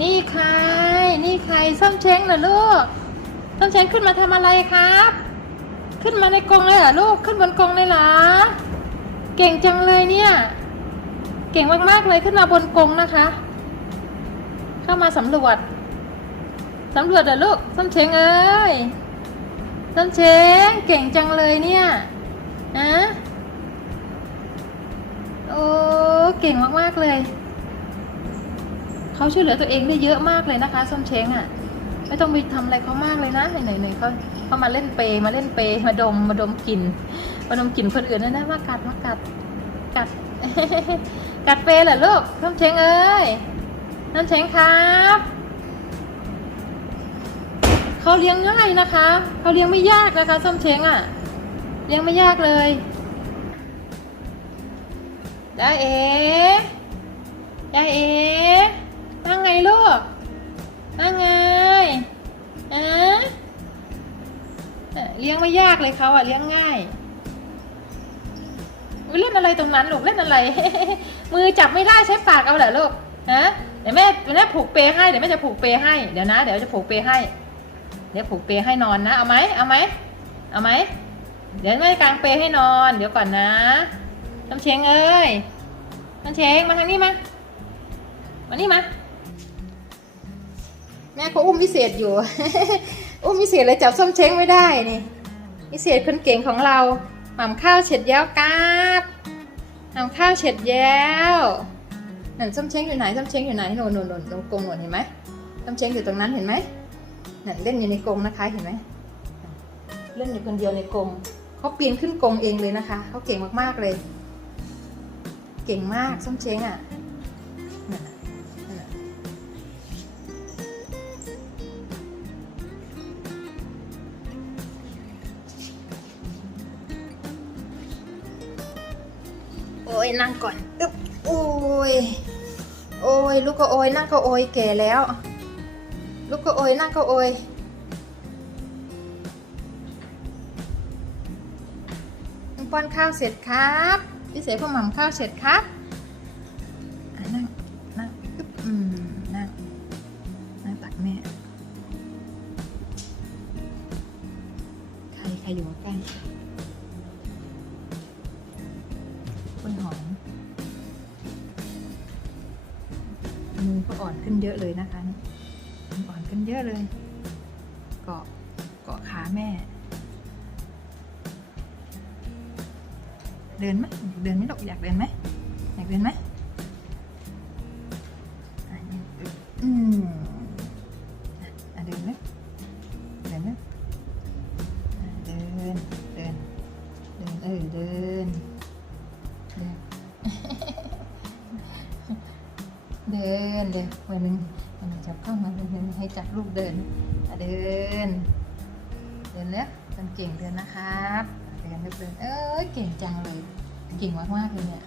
นี่ใคร นี่ใครส้มเช้งเหรอลูกส้มเช้งขึ้นมาทำอะไรครับ ขึ้นมาในกรงเลยเหรอลูกขึ้นบนกรงเลยเหรอเก่งจังเลยเนี่ย เก่งมากๆเลยขึ้นมาบนกรงนะคะ เข้ามาสำรวจสำรวจเหรอลูกส้มเช้งเอ้ยส้มเช้งเก่งจังเลยเนี่ยอะโอ้เก่งมากๆเลย เขาช่วยเหลือตัวเองได้เยอะมากเลยนะคะส้มเช้งอะ่ะ ไม่ต้องไปทำอะไรเขามากเลยนะไหนๆเขาเขามาเล่นเปย์มาเล่นเปย์มาดมมาดมกลิ่นมาดมกลิ่นคนอื่นนะนะมากัดมากัดกัดกัดเปย์เหรอลูกส้มเช้งเอ้ยส้มเช้งครับเขาเลี้ยงง่ายนะคะเขาเลี้ยงไม่ยากนะคะส้มเช้งอะ่ะ เลี้ยงไม่ยากเลยได้เอ๋ได้เอ๋ เลี้ยงไม่ยากเลยเขาอะเลี้ยงง่ายเล่นอะไรตรงนั้นลูกเล่นอะไร มือจับไม่ได้ใช้ปากเอาเหรอลูกฮะเดี๋ยวแม่เดี๋ยวแม่ผูกเปย์ให้เดี๋ยวแม่จะผูกเปย์ให้เดี๋ยวนะ เดี๋ยวจะผูกเปย์ให้ เดี๋ยวผูกเปย์ให้นอนนะเอาไหมเอาไหมเอาไหมเดี๋ยวแม่กางเปย์ให้นอน เดี๋ยวก่อนนะน้ำเชงเอ้ยน้ำเชงมาทางนี้มามานี่มาแม่เขาอุ้มพิเศษอยู่ อุ้มิเศษเลยจับส้มเช้งไม่ได้นี่พิเศษคนเก่งของเราหม่ำข้าวเฉดแย้วกาบหม่ำข้าวเฉดแย้วนั่นส้มเช้งอยู่ไหนส้มเช้งอยู่ไหนโน่นโน่นโน่นตรงกรงโน่นเห็นไหมส้มเช้งอยู่ตรงนั้นเห็นไหมนั่นเล่นอยู่ในกรงนะคะเห็นไหมเล่นอยู่คนเดียวในกรงเขาปีนขึ้นกรงเองเลยนะคะเขาเก่งมากๆเลย เก่งมากส้มเช้งอะ อ้ยนั่งก่อนอึ๊บโอ้ยโอ้ยลูกก็โอ้ยนั่งก็โอ้ยแก่แล้ว ลูกก็โอ้ยนั่งก็โอ้ยป้อนข้าวเสร็จครับพี่เสพ่อหม่ำข้าวเสร็จครับนั่งนั่งอึ๊บอืมนั่งนั่งตักแม่ใครใครอยู่ใกล้ อ่อนขึ้นเยอะเลยนะคะอ่อนขึ้นเยอะเลย เกาะเกาะขาแม่ เดินไหมเดินไหมลูกอยากเดินไหมอยากเดินไหมอืม เดินเดินวันหนึ่งวันหนึ่งจับเข้ามาเดินเดินให้จับลูกเดินเดิน เดินแล้วคนเก่งเดินนะครับเดินเดินเดินเอ้ยเก่งจังเลยเก่งมากๆเลยเนี่ย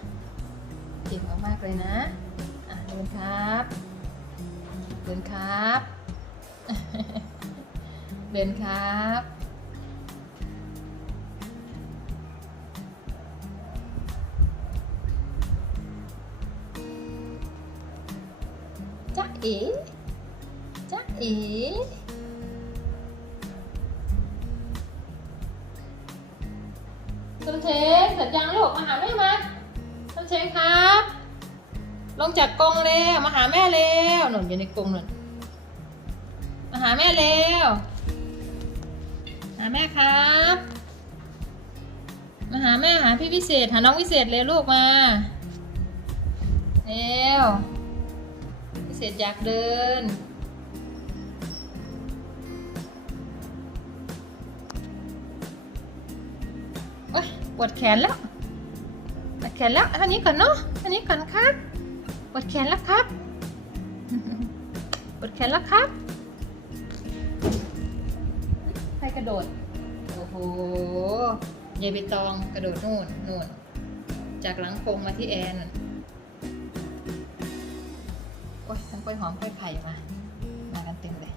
เก่งมากๆเลยนะอะเดินครับ เดินครับ เดินครับ จ๊ะเอ๋จ๊ะเอ๋ต้นเชงเสร็จยังลูกมาหาแม่มาต้นเชงครับ ลงจากกรงเร็วมาหาแม่เร็วหนุนอยู่ในกรงหนุนมาหาแม่เร็วหาแม่ครับมาหาแม่หาพี่พิเศษหาน้องพิเศษเลยลูกมาเร็ว พิเศษอยากเดิน โอ๊ยปวดแขนแล้ว ปวดแขนแล้วท่านี้ก่อนเนาะท่านี้ก่อนครับ ปวดแขนแล้วครับ ปวดแขนแล้วครับ ใครกระโดด โอ้โหยายใบตองกระโดดนู่นนู่น จากหลังโคงมาที่แอน โอ้ยทั้งกล้วยหอมกล้วยไผ่มา มากันเต็มเลย